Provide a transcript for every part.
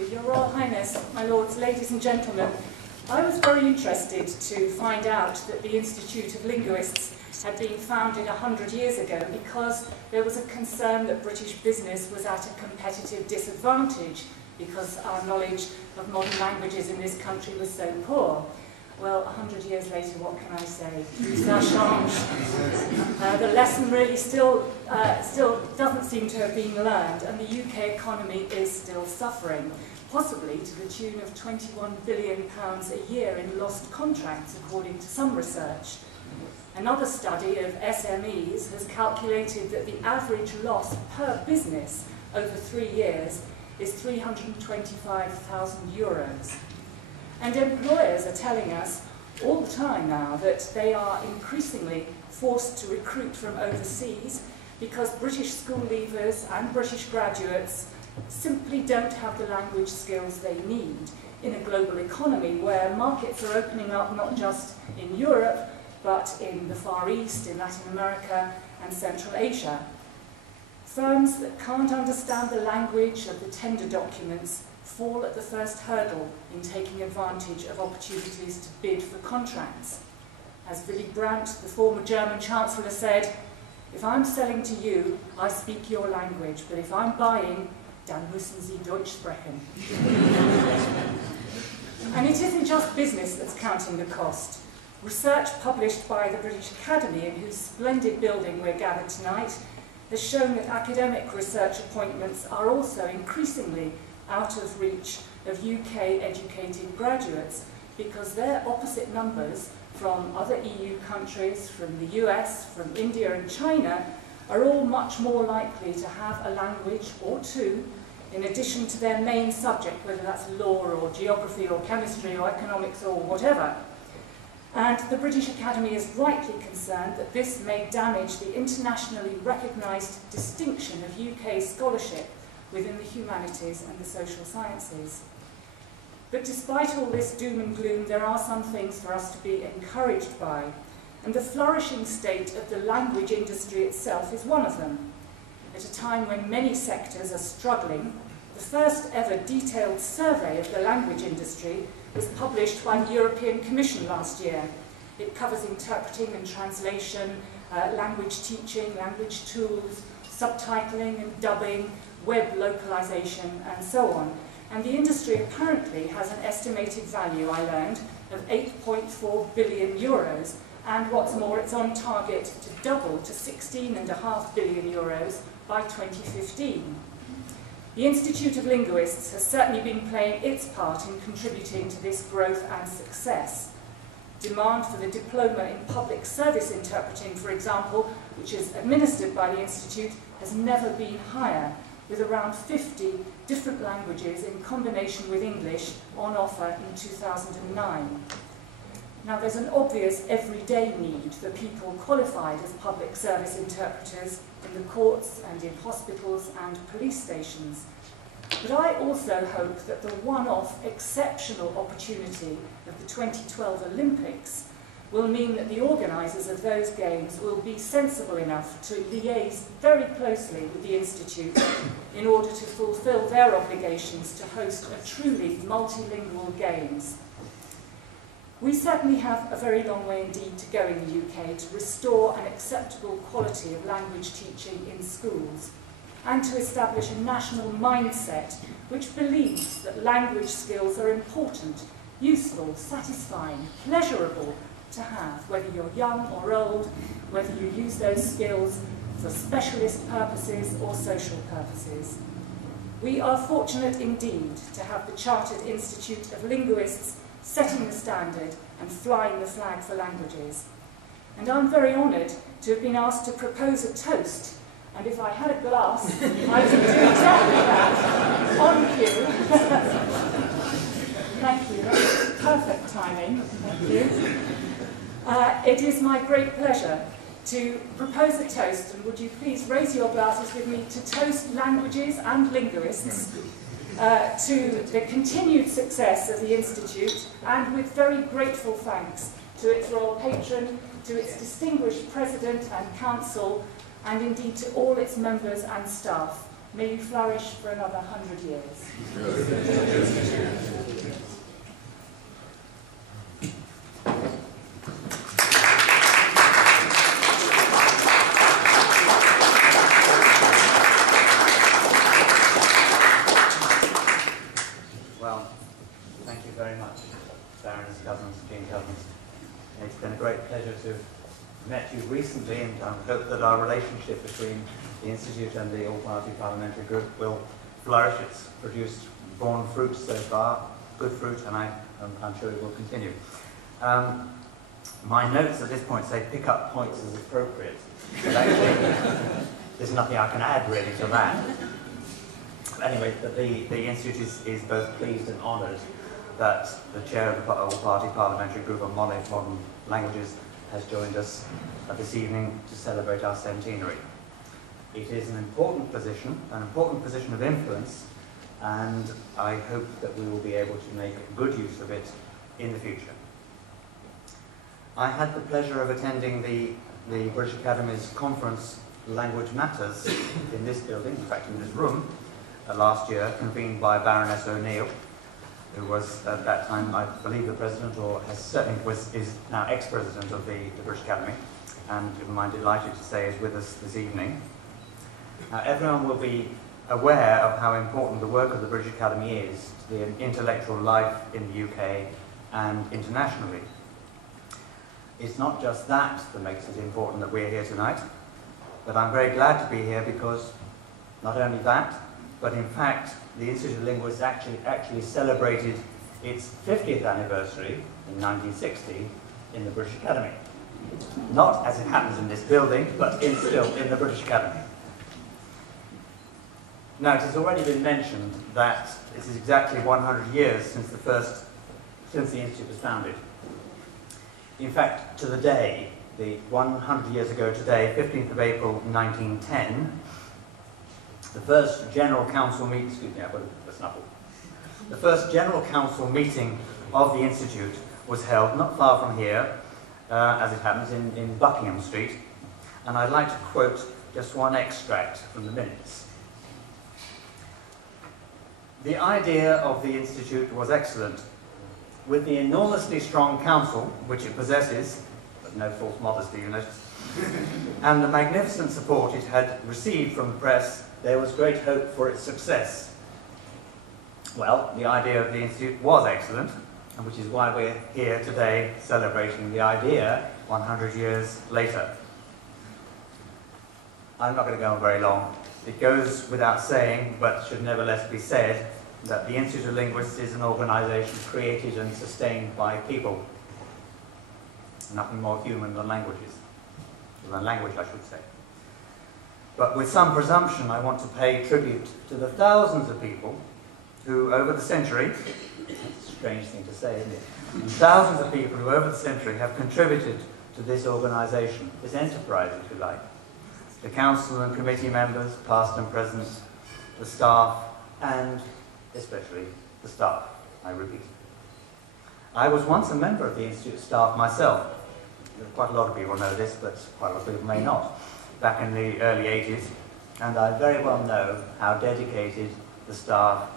you. Your Royal Highness, my lords, ladies and gentlemen, I was very interested to find out that the Institute of Linguists had been founded 100 years ago because there was a concern that British business was at a competitive disadvantage because our knowledge of modern languages in this country was so poor. Well, 100 years later, what can I say? Ça change. The lesson really still doesn't seem to have been learned, and the UK economy is still suffering, possibly to the tune of £21 billion a year in lost contracts, according to some research. Another study of SMEs has calculated that the average loss per business over 3 years is €325,000. And employers are telling us all the time now that they are increasingly forced to recruit from overseas because British school leavers and British graduates simply don't have the language skills they need in a global economy where markets are opening up not just in Europe, but in the Far East, in Latin America and Central Asia. Firms that can't understand the language of the tender documents fall at the first hurdle in taking advantage of opportunities to bid for contracts. As Willy Brandt, the former German Chancellor, said, "If I'm selling to you, I speak your language, but if I'm buying, dann müssen Sie Deutsch sprechen." And it isn't just business that's counting the cost. Research published by the British Academy, in whose splendid building we're gathered tonight, has shown that academic research appointments are also increasingly out of reach of UK-educated graduates because their opposite numbers from other EU countries, from the US, from India and China, are all much more likely to have a language or two in addition to their main subject, whether that's law or geography or chemistry or economics or whatever. And the British Academy is rightly concerned that this may damage the internationally recognised distinction of UK scholarship within the humanities and the social sciences. But despite all this doom and gloom, there are some things for us to be encouraged by, and the flourishing state of the language industry itself is one of them. At a time when many sectors are struggling, the first ever detailed survey of the language industry was published by the European Commission last year. It covers interpreting and translation, language teaching, language tools, subtitling and dubbing, web localization, and so on. And the industry apparently has an estimated value, I learned, of €8.4 billion, and what's more, it's on target to double to €16.5 billion by 2015. The Institute of Linguists has certainly been playing its part in contributing to this growth and success. Demand for the diploma in public service interpreting, for example, which is administered by the Institute, has never been higher, with around 50 different languages in combination with English on offer in 2009. Now, there's an obvious everyday need for people qualified as public service interpreters in the courts and in hospitals and police stations. But I also hope that the one-off exceptional opportunity of the 2012 Olympics will mean that the organisers of those games will be sensible enough to liaise very closely with the Institute in order to fulfil their obligations to host a truly multilingual games. We certainly have a very long way indeed to go in the UK to restore an acceptable quality of language teaching in schools and to establish a national mindset which believes that language skills are important, useful, satisfying, pleasurable to have, whether you're young or old, whether you use those skills for specialist purposes or social purposes. We are fortunate indeed to have the Chartered Institute of Linguists setting the standard and flying the flag for languages. And I'm very honoured to have been asked to propose a toast, and if I had a glass, I would do exactly that, on cue. Thank you, that's perfect timing, thank you. It is my great pleasure to propose a toast, and would you please raise your glasses with me to toast languages and linguists to the continued success of the Institute, and with very grateful thanks to its royal patron, to its distinguished president and council, and indeed to all its members and staff May you flourish for another 100 years. Well, thank you very much, Baroness Cousins, Jean Cousins. It's been a great pleasure to have met you recently, and I hope that our relationship between the Institute and the All-Party Parliamentary Group will flourish. It's produced borne fruit so far, good fruit, and I'm sure it will continue. My notes at this point say pick up points as appropriate, but actually there's nothing I can add really to that. Anyway, the Institute is both pleased and honoured that the chair of the All-Party Parliamentary Group on Modern Languages has joined us this evening to celebrate our centenary. It is an important position of influence, and I hope that we will be able to make good use of it in the future. I had the pleasure of attending the British Academy's conference, Language Matters, in this building, in fact in this room, last year, convened by Baroness O'Neill, who was at that time, I believe, the president, or is now ex-president of the British Academy, and I'm delighted to say is with us this evening. Now, everyone will be aware of how important the work of the British Academy is to the intellectual life in the UK and internationally. It's not just that makes it important that we're here tonight, but I'm very glad to be here because not only that, but in fact, the Institute of Linguists actually celebrated its 50th anniversary in 1960 in the British Academy. Not as it happens in this building, but still in the British Academy. Now, it has already been mentioned that this is exactly 100 years since the Institute was founded. In fact, to the day, 100 years ago today, 15th of April 1910, the first General Council meeting, excuse me, I've got a snuffle. The first General Council meeting of the Institute was held not far from here, as it happens, in Buckingham Street, and I'd like to quote just one extract from the minutes. The idea of the Institute was excellent. With the enormously strong council, which it possesses, but no false modesty, you notice, and the magnificent support it had received from the press, there was great hope for its success. Well, the idea of the Institute was excellent, and which is why we're here today celebrating the idea 100 years later. I'm not going to go on very long. It goes without saying, but should nevertheless be said, that the Institute of Linguists is an organisation created and sustained by people. Nothing more human than languages. Than language, I should say. But with some presumption, I want to pay tribute to the thousands of people who, over the century, that's a strange thing to say, isn't it? Thousands of people who, over the century, have contributed to this organisation, this enterprise, if you like. The council and committee members, past and present, the staff, and especially the staff, I repeat. I was once a member of the Institute staff myself. Quite a lot of people know this, but quite a lot of people may not. Back in the early 80s, and I very well know how dedicated the staff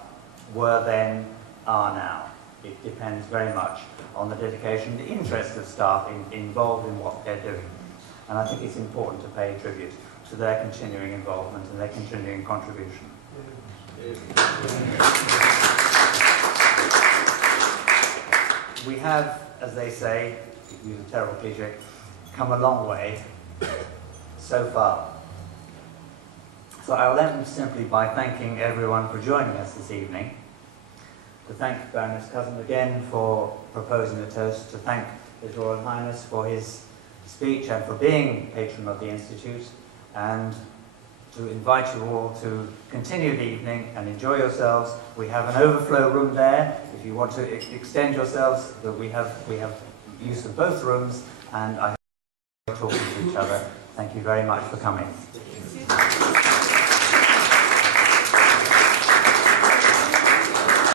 were then, are now. It depends very much on the dedication, the interest of staff involved in what they're doing. And I think it's important to pay tribute to their continuing involvement and their continuing contribution. We have, as they say, to use a terrible cliche, come a long way so far. So I will end simply by thanking everyone for joining us this evening, to thank Baroness Cousin again for proposing the toast, to thank His Royal Highness for his speech and for being patron of the Institute, and to invite you all to continue the evening and enjoy yourselves. We have an overflow room there. If you want to extend yourselves, we have use of both rooms, and I hope you're talking to each other. Thank you very much for coming.